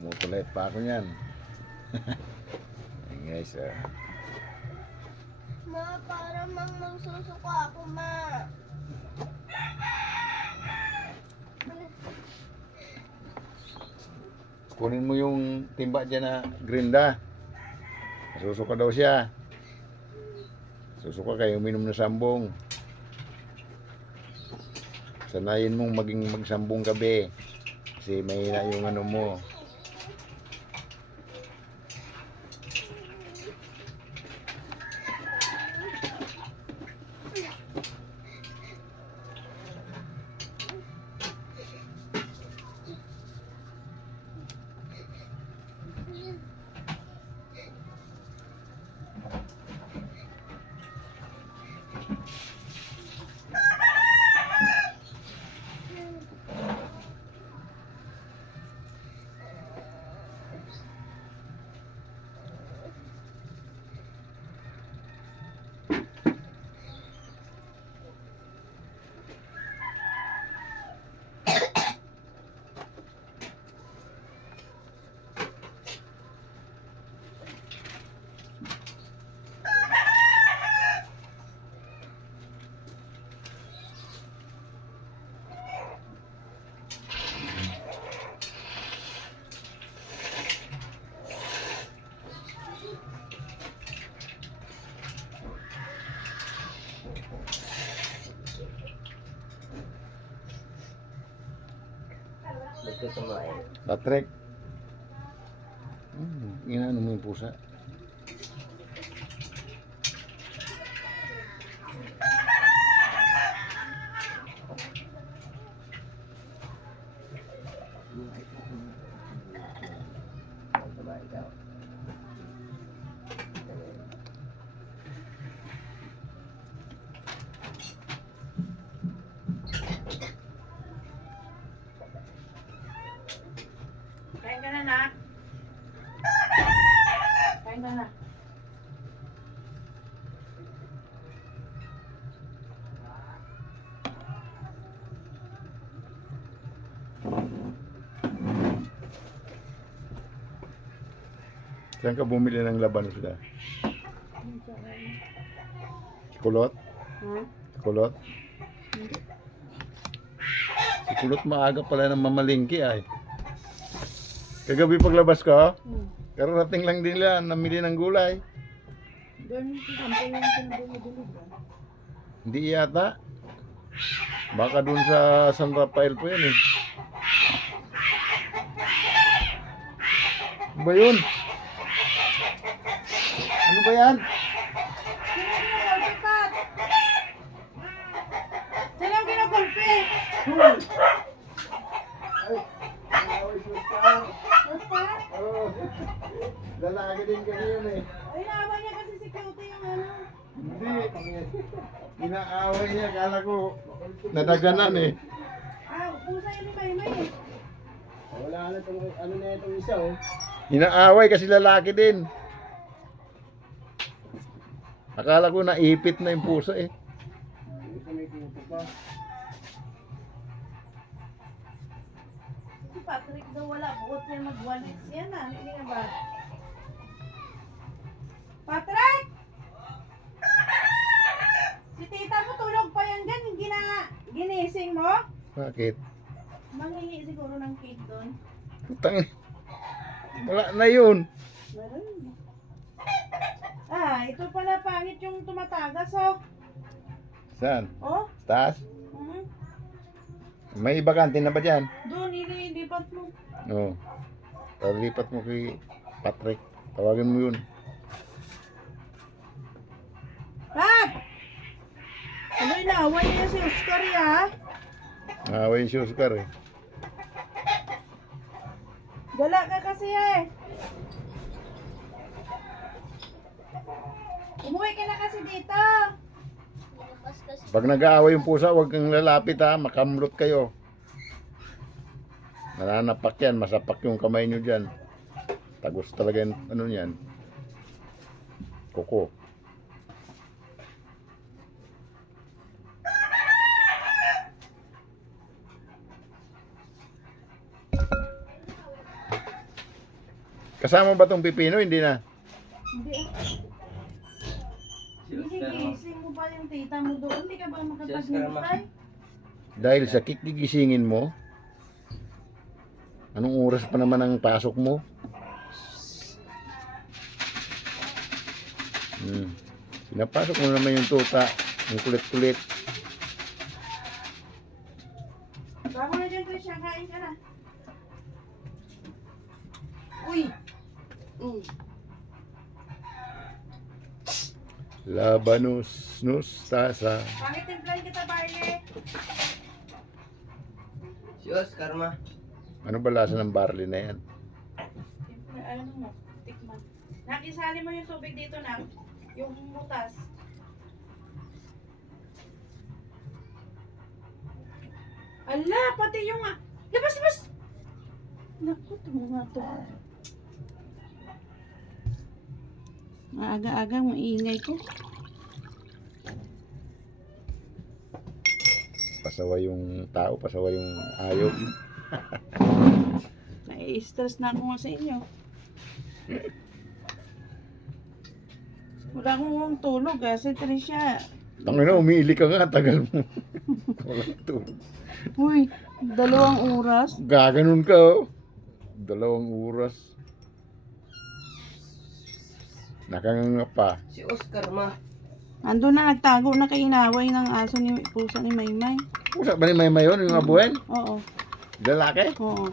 Kumukulit pa ako niyan. Ayan guys, Ma, para mang magsusuka ako, ma. kunin mo yung timba dyan na grinda. Susuka daw siya. Susuka kayo, uminom na sambong. Sanayin mong maging magsambong gabi. Kasi mahina yung ano mo. Patrick. Inaano mo yung pusa? Kain ka na, nak. Kain ka na. Saan ka bumili ng laban sila? Kulot? Ha? Kulot? Si Kulot maaga pala ng mamalingki ay. Kagabi paglabas ko, kararating lang din nila namili ng gulay. Doon si Sampo yung pinabili-bili ba? Hindi yata. Baka dun sa San Rafael po yan eh. Ano ba yun? Ano ba yan? Sino ang kinagulpi? Lalaki din kasi yun eh. Ay, naawa niya kasi si Cutie yung ano. Hindi. Inaaway niya. Kala ko nadaganan eh. Ah, pusa yun ni Maymay eh. Wala na itong, ano na itong isa oh. Inaaway kasi lalaki din. Akala ko naipit na yung pusa eh. Isa may puto pa. Si Patrick daw wala. Bukod niya mag-1x yan ah. Hindi nga ba? Patrick! Si tita mo tulog pa yan dyan. Hindi na ginising mo? Bakit? Manghingi siguro ng cake doon. Putang. Wala na yun. Meron. Ah, ito pala pangit yung tumatagas oh. Saan? Oh? Taas? Mhm. May bakante na ba dyan? Doon, ililipat mo. Oo. Lipat mo kay Patrick. Tawagin mo yun. Pat! Ano inaaway niya si Oscar ya? Naaway si Oscar eh. Gala ka kasi eh. Umuwi ka na kasi dito. Lumabas kasi. Pag nag-aaway yung pusa, huwag kang lalapit ha. Makamlot kayo. Nananapak yan. Masapak yung kamay nyo dyan. Tagos talaga yung ano yan. Kuko. Kasama ba tong pipino? Hindi na. Hindi Gigising mo pa yung tita mo doon. Hindi ka ba makapag-hintay? Dahil sa kikigisingin mo, anong oras pa naman ang pasok mo? Pinapasok mo naman yung tuta, yung kulit-kulit. Bago na dyan, Trisha. Kain ka na. Uy! Labanos, nustasa. Bakit timplahin kita, Barley? Si Oscar ma. Ano ba lasa ng barley na yan? Ano mo? Tikman. Nakisali mo yung tubig dito na. Yung butas. Ala, pati yung... Labas, labas! Naku, ito mga to. Maaga-aga, maingay ko. Pasawa yung tao, pasawa yung ayog. Nai-stress na ako nga sa inyo. Wala akong tulog si Tricia. Tangina, umiili ka nga, tagal mo. Walang tulog. Uy, 2 oras. Gaganon ka, oh. 2 oras. Nakanganga pa. Si Oscar ma. Ando na nagtago na kay inaway ng aso ni pusa ni Maymay. Usap ba ni May Mayon, yung abuhin? Oo. Lalaki? Oo.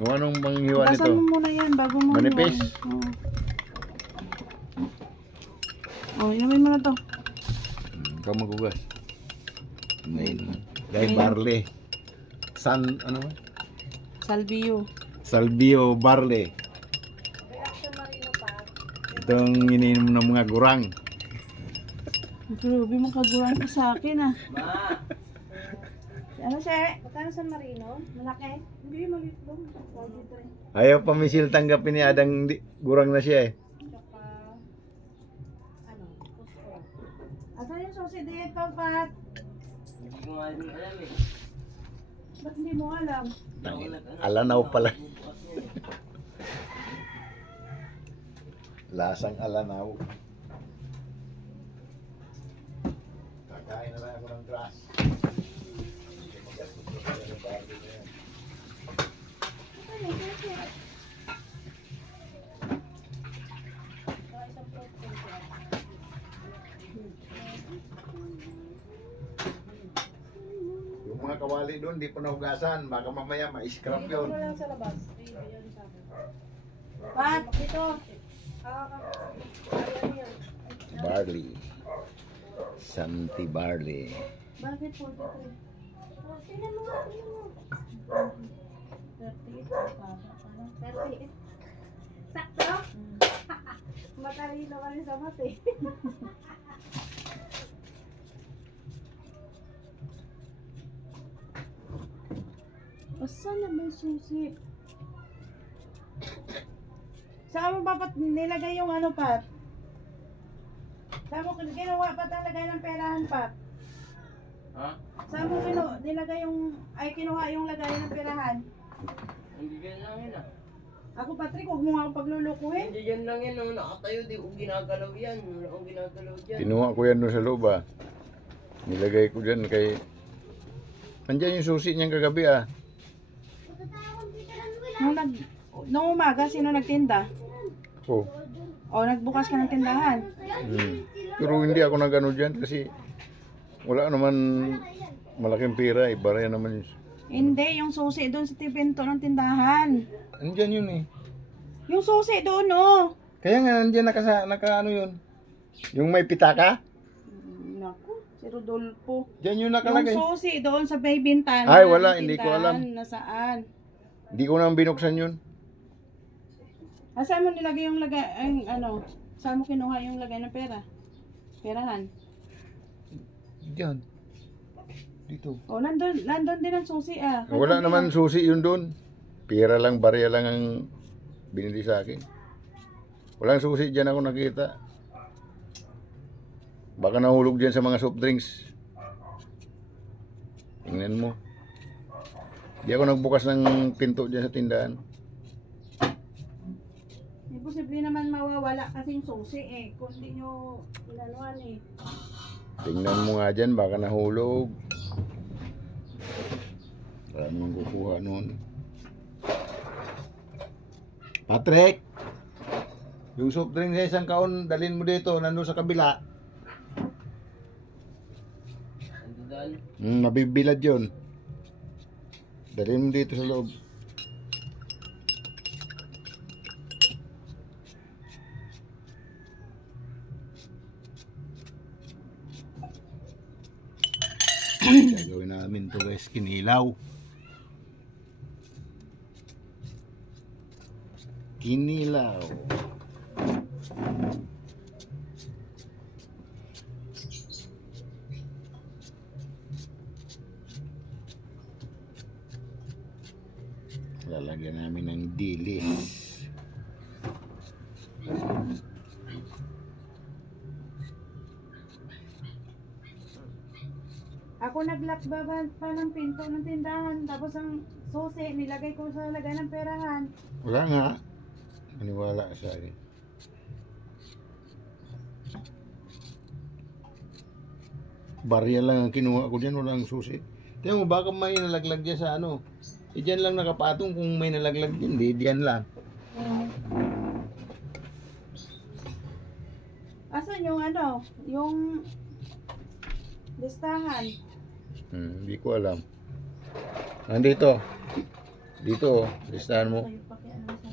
Kung anong manghiwa Basan nito? mo muna yan bago mo. Manipis? Oo. Oh, inumin mo na to. Ikaw magugas. Dahil barley. Ano ba? Salvio. Salvio barley. Itong iniinom ng mga gurang. Grabe mo kagurang ka sa akin ah. Ma. Ano siya? Magkano San Marino? Malaki? Hindi, maliit lang. Ayaw pa misil tanggapin ni Adang gurang na siya eh. Asan yung susi dito, Pat? Hindi ko nga din alam eh. Ba't hindi mo alam? Alanaw pala. Lasang alanaw. Kakain na lang ako ng grass. Yung mga kawali doon, di pa nahugasan. Baka mamaya ma-scrap yun. sa labas. Pat, dito. Barley. Santi barley. Bakit 43? Tingnan mo nga, tingnan mo. 30. 30. Sakto? Matalino ka rin sa mate. Saan na may susi? Saan mo ba nilagay yung ano, Pat? Saan mo ginawa pa talagay ng perahan, Pat? Ha? Saan mo nilagay yung, kinuha yung lagay ng perahan? Hindi yan lang yun ah. Ako, Patrick, huwag mo nga akong paglulukuhin. Hindi yan lang yan. Nung nakatayo, di ko ginagalaw yan. Wala akong ginagalaw dyan. Kinuha ko yan doon sa loob ah. Nilagay ko dyan kay... Andiyan yung susi niyang kagabi ah. Nung umaga, sino nagtinda? Oh. O, nagbukas ka ng tindahan? Pero hindi ako nagano dyan kasi wala naman malaking pera. Ibaraya naman yun. Hindi, yung susi doon sa tipinto ng tindahan. Andyan yun eh. Yung susi doon, oh. Kaya nga andyan naka ano yun. Yung may pitaka. Naku, si Rodolfo. Dyan yung Yung nakalagay. susi doon sa may bintana. Ay, wala, ng hindi ko tindahan, alam. Nasaan? Hindi ko naman binuksan yun. Saan mo nilagay yung lagay, saan mo kinuha yung lagay ng pera? Perahan. Diyan. Dito. O, nandun din ang susi ah. Wala naman susi yun doon. Pira lang, barya lang ang binili sa akin. Walang susi dyan ako nakita. Baka nahulog dyan sa mga soft drinks. Tingnan mo. Di ako nagbukas ng pinto dyan sa tindahan. Imposible naman mawawala kasing susi eh. Kung di nyo inanuan eh. Tingnan mo nga dyan, baka nahulog. Maraming kukuha nun. Patrick! Yung soft drink sa isang kaon, dalhin mo dito, nandun sa kabila. Ando daan. Nabibilad yun. Dalhin mo dito sa loob. Gagawin namin to guys, kinilaw. Kinilaw. Lalagyan namin ng dilis. Ako naglakbaban pa ng pinto ng tindahan. Tapos ang susi, nilagay ko sa lagay ng perahan. Wala nga. Maniwala sa akin. Barya lang ang kinuha ko dyan, walang susi. Tingnan mo, baka may nalaglag dyan sa ano. Diyan lang nakapatong kung may nalaglag dyan, di diyan lang. Asan yung ano? Yung listahan. Hindi ko alam. Nandito. Dito, oh. Listahan mo. Kayo pakialam sa...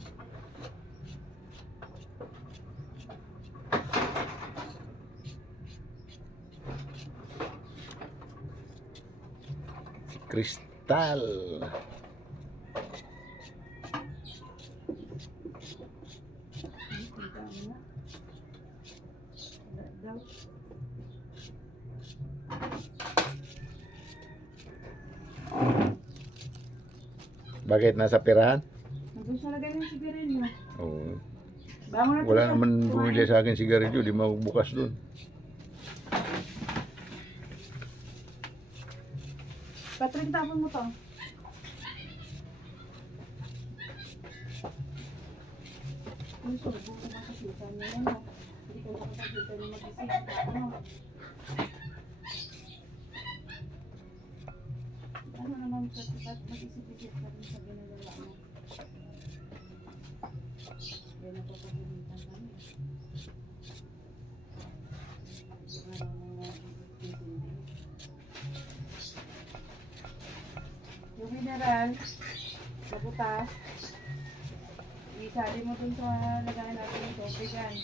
Kristal. Punta mo na. Wala daw. Bakit nasa perahan? Nandun siya lagay ng sigarilyo. Oh. Bangon na Wala tayo. naman bumili sa akin sigarilyo, di mabubukas doon. Patring tapon mo to. Ang subo ko makakita niya yan. Hindi ko makakita niya mag-isip. Ano naman sa sikat, mag-isip-isip ka rin sa ginagawa mo. Yan ang papagalitan kami. Araw na nga, intindi. Yung mineral, sa butas, isali mo dun sa lagayan natin ng tubig yan.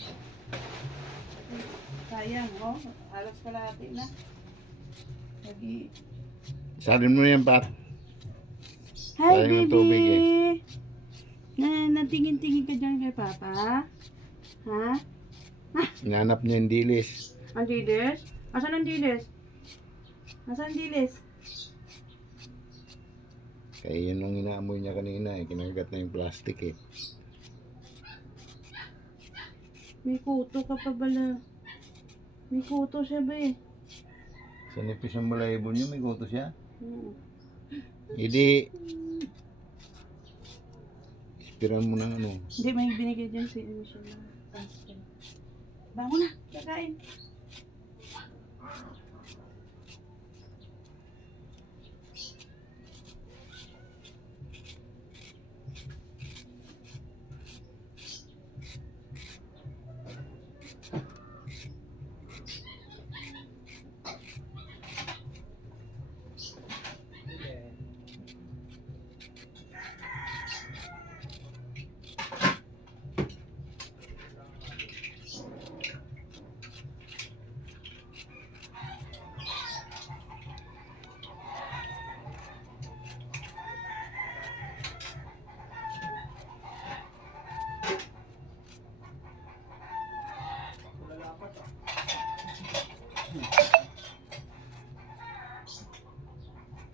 Sayang, oh. Alas kalahati na. Lagi. Salin mo yan, Pat. Hi, Sayang ng baby! tubig, eh. Natingin-tingin ka dyan kay Papa? Ha? Inanap niya yung dilis. Ang dilis? Asan ang dilis? Asan ang dilis? Kaya yun ang inaamoy niya kanina, eh. Kinagat na yung plastic, eh. May kuto ka pa bala. May kuto siya ba eh. Sa nipis ng balahibo niya, may guto siya. Hmm. Ispiran mo ng ano. Hindi, may binigay dyan si Michelle. Bango na, kakain.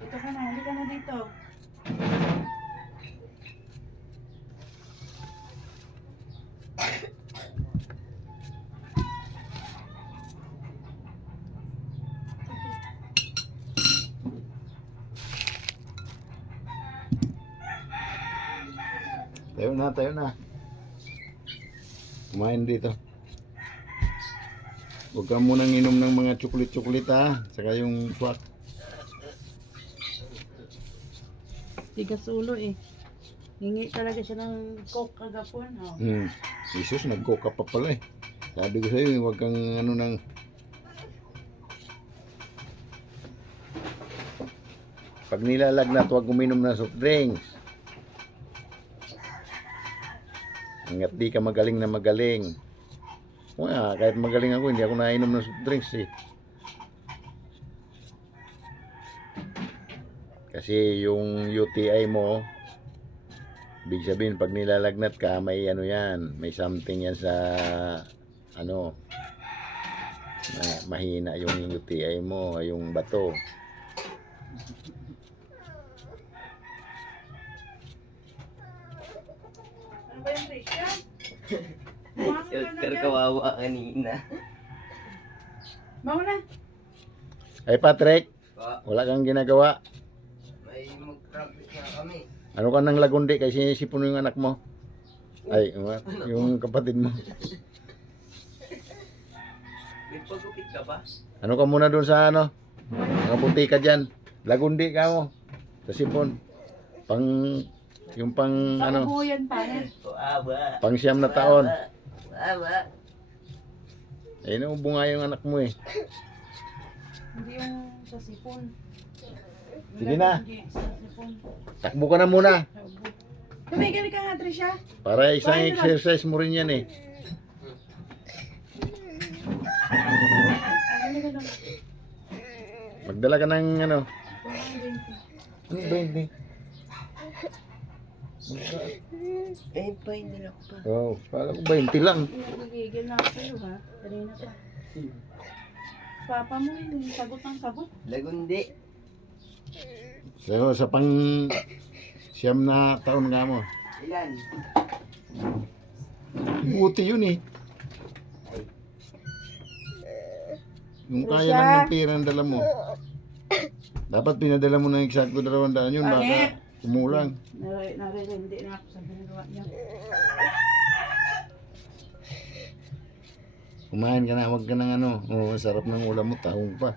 Ito ka na, hindi ka na dito. Tayo na, tayo na. Kumain dito. Huwag ka munang inom ng mga chocolate-chocolate ha. Saka yung swak. Tigas ulo eh. Hingi talaga siya ng coke kagapon. Oh. Jesus, nagkoka pa pala eh. Sabi ko sa'yo, huwag kang ano ng... Pag nilalagnat, huwag uminom ng soft drinks. Hanggat di ka magaling na magaling. Wala, kahit magaling ako, hindi ako nainom ng soft drinks eh. Kasi yung UTI mo, ibig sabihin pag nilalagnat ka, may ano yan, may something yan sa ano, mahina yung UTI mo, yung bato. Ano ba yung Christian? Si Oscar kawawa kanina. Bangon na. Ay Patrick, Pa, wala kang ginagawa. may mag-practice na kami. Ano ka nang lagundi kasi sinisipon yung anak mo? Ay, yung kapatid mo. May pagupit ka ba? Ano ka muna doon sa ano? Mga puti ka dyan. Lagundi ka mo. Sa sipon. Pang, yung pang Sa ano, ubuyan pa yan. Kawawa. pang 9 na taon. Kawawa. Eh, naubo nga yung anak mo eh. Hindi yung sa sipon. Sige na. Hindi, sa sipon. Takbo ka na muna. Sa ubo. Tumigil ka nga, Trisha. Para isang exercise mo rin yan eh. Ano ka lang? Magdala ka ng ano. 120. Ano 20? Eh, pa hindi na ako pa. Oh, kala ko 20 lang. Nagigigil na ako sa'yo ha. Kanina pa. Papa mo yun, sagot ng sagot. Lagundi. So, sa pang 9 na taon nga mo. Ilan? Buti yun eh. Yung kaya Risha. lang ng pera ang dala mo. Dapat pinadala mo ng eksakto 200 yun. Baka kumulang. Naririndi na ako sa ginagawa niya. Kumain ka na, huwag ka ng ano. Oh, sarap ng ulam mo, tahong pa.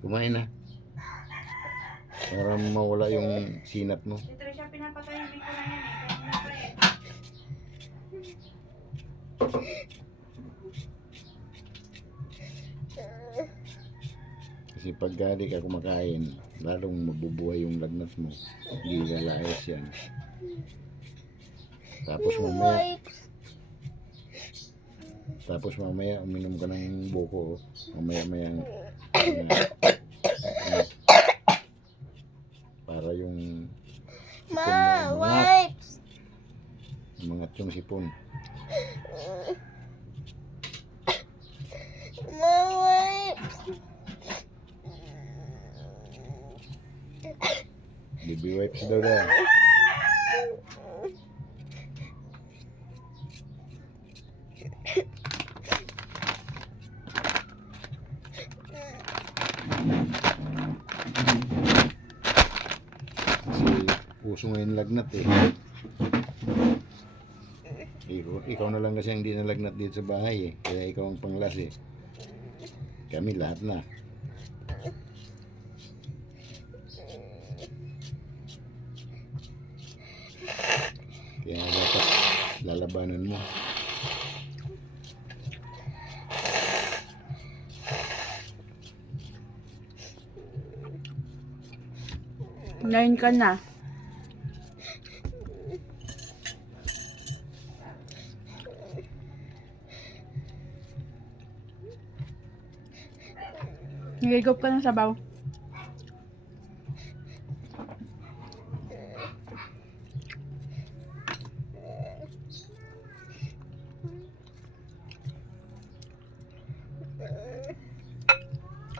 Kumain na. Para mawala yung sinat mo. Si Trisha, pinapatahimik ko na yan eh. Kaya na pa eh. Kasi pag di ka kumakain, lalong mabubuhay yung lagnat mo. Hindi lalayas yan. Tapos mamaya uminom ka ng buko. Mamaya para yung sipon mo umangat yung sipon. Baby wipes daw daw. Kasi puso ngayon lagnat eh. Ikaw na lang kasi ang hindi nalagnat dito sa bahay eh. Kaya ikaw ang panglas eh. Kami lahat na. Kaya dapat lalabanan mo. Ngayon ka na. Nagigop ka ng sabaw.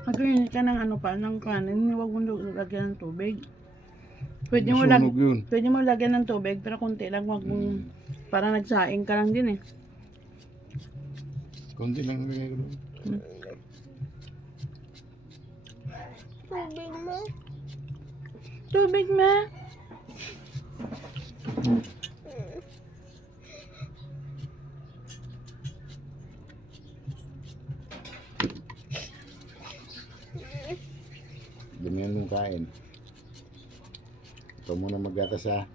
Mag-init ka ng ano pa, ng kanin. Huwag mo lagyan ng tubig. Pwede mo, Masunog yun. pwede mo lagyan ng tubig, pero konti lang. Huwag mong, parang nagsaing ka lang din eh. Konti lang lagay ko doon. Tubig, ma. Damihan mong kain. Ikaw muna maggatas ha.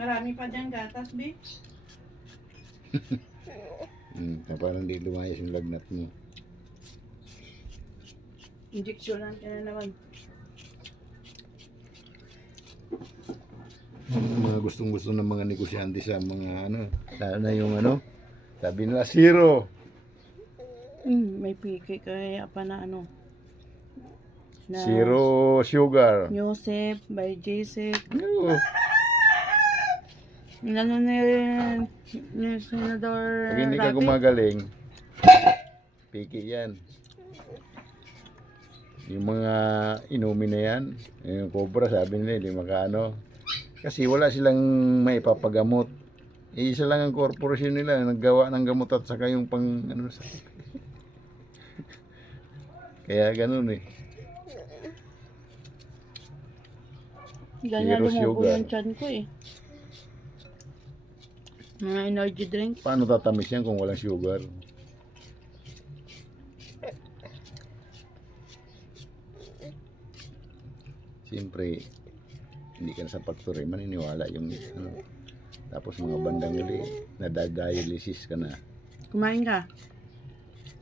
Marami pa dyan gatas, be. Parang di lumayas yung lagnat mo. Injeksyonan ka na naman. Mga gustong-gusto ng mga negosyante sa mga ano, lalo na yung ano, sabi nila zero. May piki kaya pa na ano. Na Zero sugar. Joseph by Joseph. Oo. Ano ni Senador Pag hindi ka Rafi? gumagaling, piki yan. Yung mga inumin na yan, yung cobra sabi nila, hindi makaano. Kasi wala silang may papagamot. Isa lang ang korporasyon nila, naggawa ng gamot at saka yung pang ano sa kaya ganun eh. Ganyan Zero lumubo sugar. yung chan ko eh. Mga energy drink. Paano tatamis yan kung walang sugar? Siyempre, hindi ka na sa factory, maniniwala yung ano. Tapos mga bandang uli, nadadialysis ka na. Kumain ka.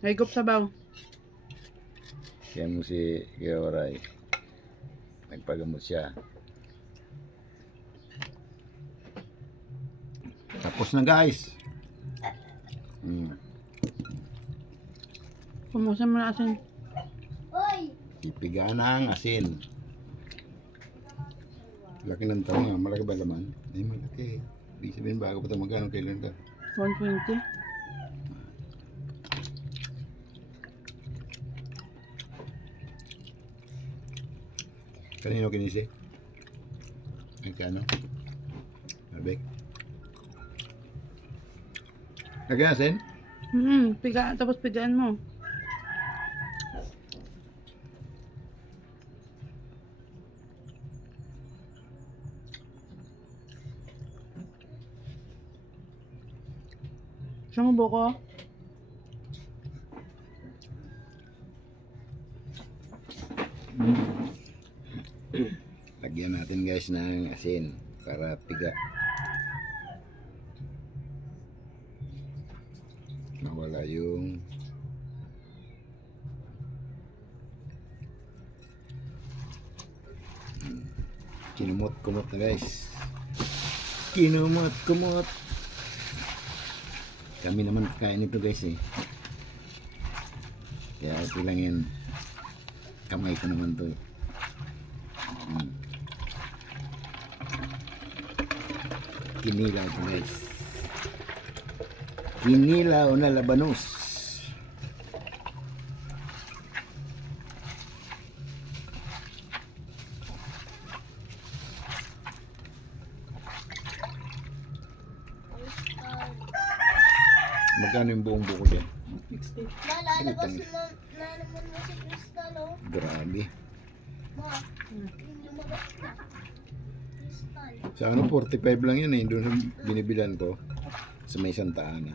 Higop sabaw. Kaya mo si Georay, nagpagamot siya. Tapos na guys. Pumusan mo na asin. Ipiga na ang asin. Laki ng tama, malaki ba laman? Ay malaki. Ibig sabihin bago pa ito magkano kailan ito? 120. Kanino kinisi? Magkano? Mabek. Lagyan asin? Piga, tapos pigaan mo. Saan mo buko? Lagyan natin guys ng asin para piga. Mawala yung kinumot-kumot na guys. Kinumot-kumot. Kami naman kain ito guys eh. Kaya okay lang yan. Kamay ko naman to. Kinilaw to guys. Kinilaw na labanos. Magkano yung buong buko dyan? 60. Lalabas na naman mo si Crystal, oh. Grabe. Ma, yung lumabas na. Crystal. Sa ano, 45 lang yan eh. Doon sa binibilan ko. Sa may Santa Ana.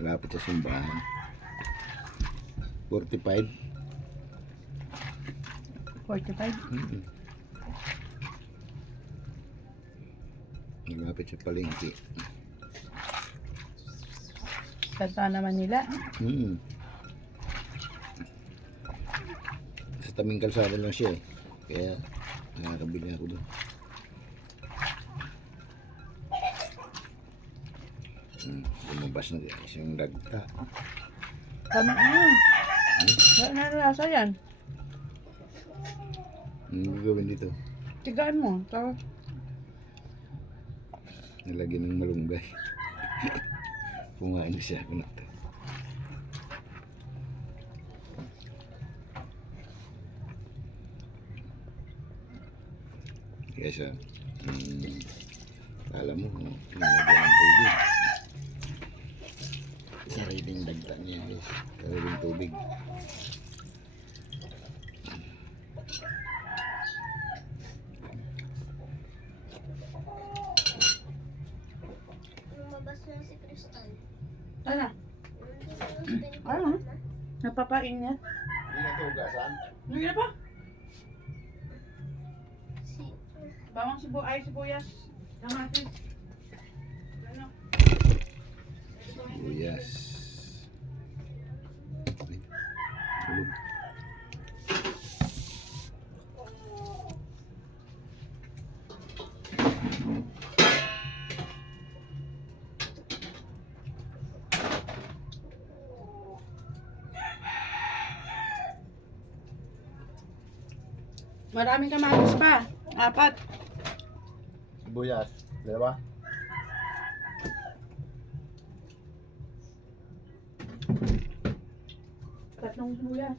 Malapit sa simbahan. 45. 45. Malapit sa palengke. Kanta naman nila. Sa taming kalsada lang siya eh. Kaya nakakabili ako doon. Lumabas na guys yung dagta. Tama Wala na lasa yan. Anong gagawin dito? Tigaan mo. Tapos Nalagyan ng malunggay. Kumain na siya ako na ito. Kaya siya, alam mo, nilagyan ng tubig. Sariling dagta niya guys. Sariling tubig. Napapaingat. Hindi na ito ugasan. Hindi na pa. Si, Bawang sibuyas. Kamatis. Ano? Sibuyas. Tulog. Maraming kamatis pa. 4. Sibuyas. Dalawa. Tatlong sibuyas.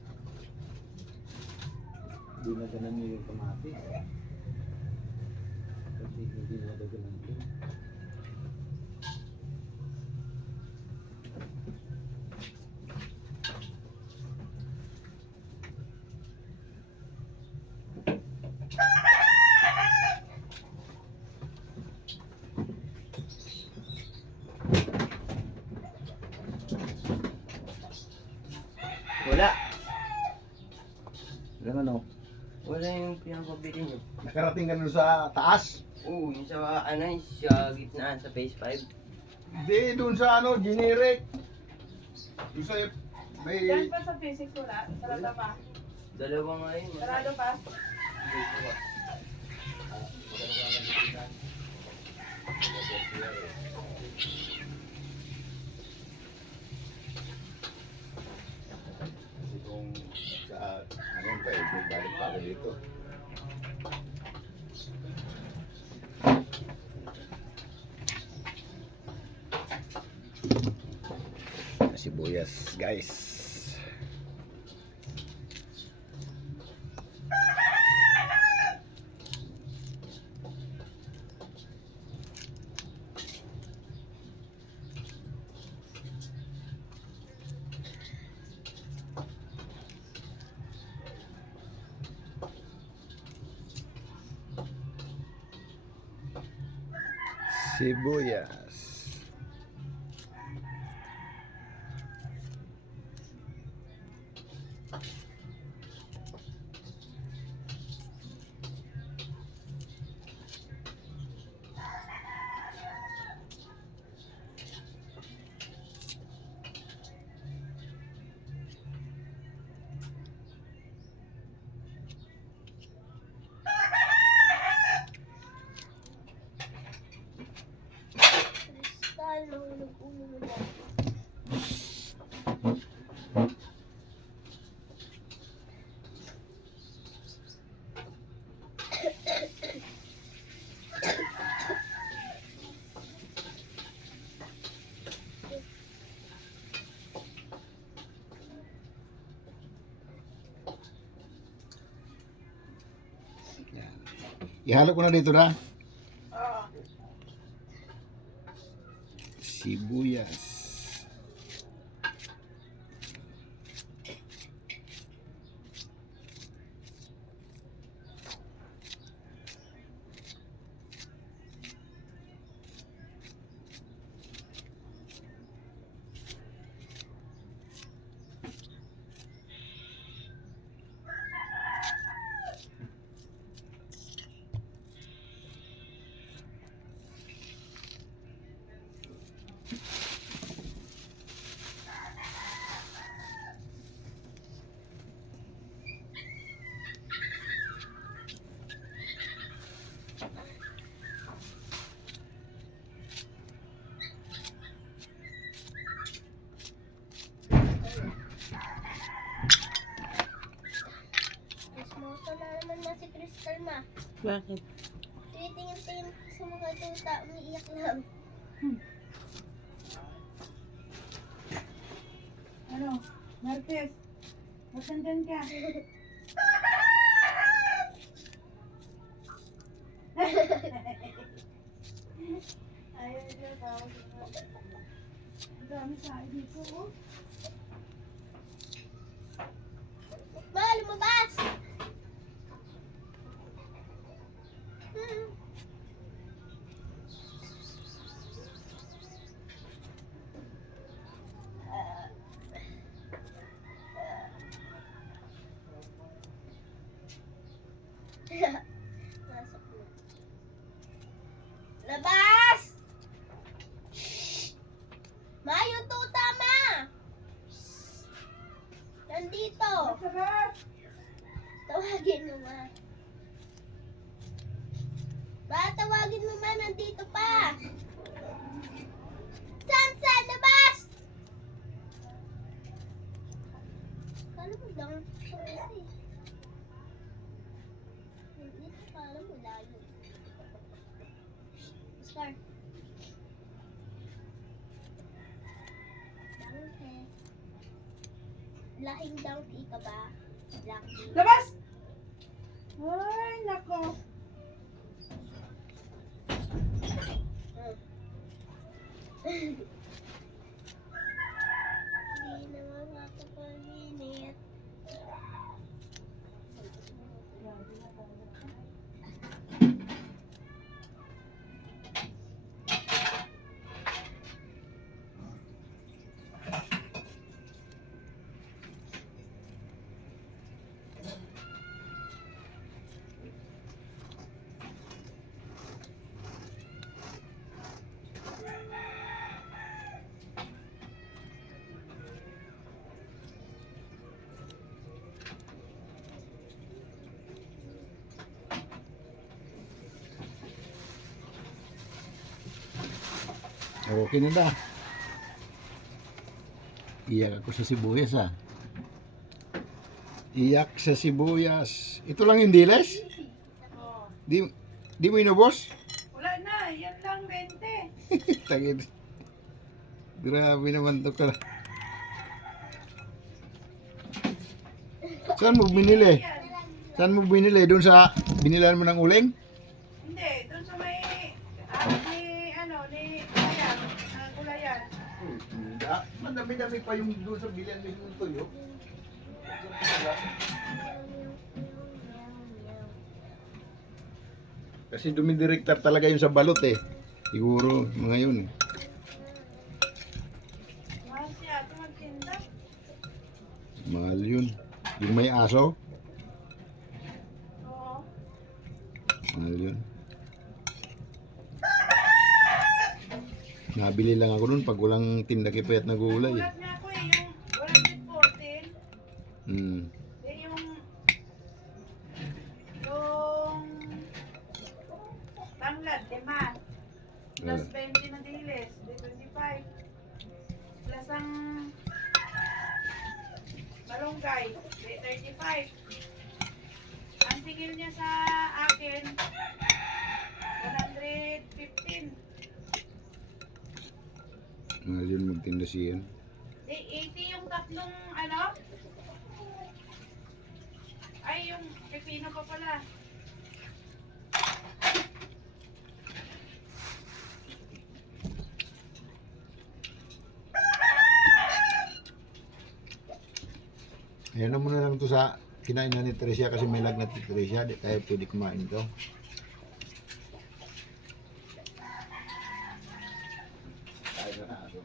Hindi na ganun yung kamatis. Kasi hindi na ganun ito. Wala. Ilang ano? Wala yung pinapabili nyo. Nakarating ka nun sa taas? Oo, yung sa ano, yung sa gitna, sa phase 5. Hindi, dun sa ano, generic. Dun sa may... Yan pa sa physics wala. Sarado pa. Dalawa nga yun. Sarado pa. Kasi kung sa ano pa eh, kung balik pa rin dito. Sibuyas, guys. Sibuyas. Crystal, mahulog ulo mo na. Yan. Ihalo ko na dito na. Oo. Sibuyas. Chismoso na naman na si Crystal ma. Bakit? Titingin-tingin sa mga tuta, umiiyak lang. Ano? Martes. Ba't nandyan ka? Ayaw niya tao. Ang dami tayo dito, oh. Ma, lumabas! Pasok na. Labas! Ma, yung tuta, ma! Nandito. Masarap. Tawagin mo, ma. Ba, tawagin mo, ma. Nandito pa. Sansa, labas! Kala mo lang. Kasi. Dito, kala mo layo. Oscar. Donkey. Lahing donkey ka ba? Donkey. Labas! Ay, nako. Hindi naman makapalinit. Okay na ba? Iyak ako sa sibuyas ah. Iyak sa sibuyas. Ito lang yung diles? Oh. Di mo inubos? Wala na, yan lang 20. Tagin. Grabe naman to ka. Saan mo binili? Yan. Saan mo binili? Doon sa binilan mo ng uling? Hindi, doon sa may, ni Gulayan, Gulayan. Madami-dami pa yung doon sa bilihan ng tuyo. Kasi dumidirektar talaga yun sa balot eh. Siguro mga yun. Mahal siya, ito magtinda. Mahal yun. Yung may aso, Oo. mahal yun. Nabili lang ako nun pag walang tinda kipayat na gulay. Ulat nga ako eh, yung 114, Hmm. eh yung tanglad, 5. Plus 20 na diles, di 25. Plus ang malunggay, di 35. Ang tigil niya sa akin, 115. Mahal yun magtinda siyan. Di 80 yung tatlong ay yung pepino pa pala. Ayan na muna lang to sa kinain na ni Tricia kasi may lagnat ni Tricia. Di tayo pwede kumain to. Kain na aso.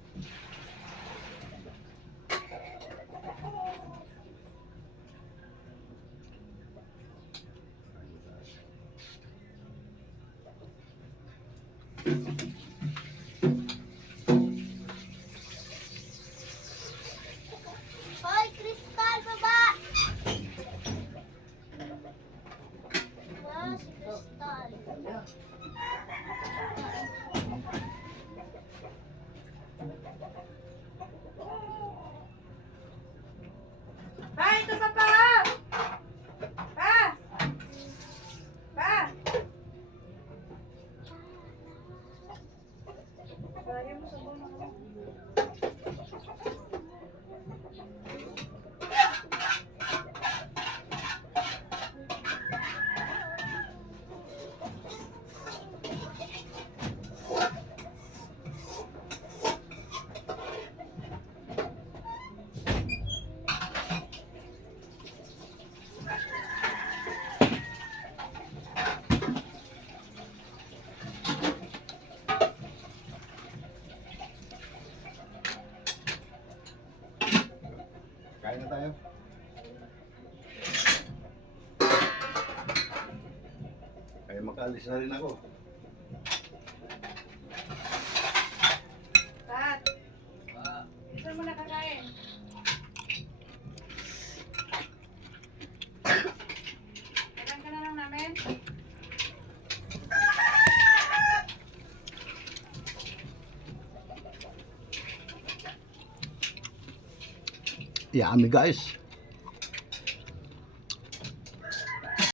Hoy, Crystal, baba! Wow, si Crystal. Pa, ito pa pa! Pa! Pa! Kaya mo sa bono mo. Kain na tayo. makaalis na rin ako. Pat. Saan mo nakakain? Kailan ka na lang namin? Yummy guys.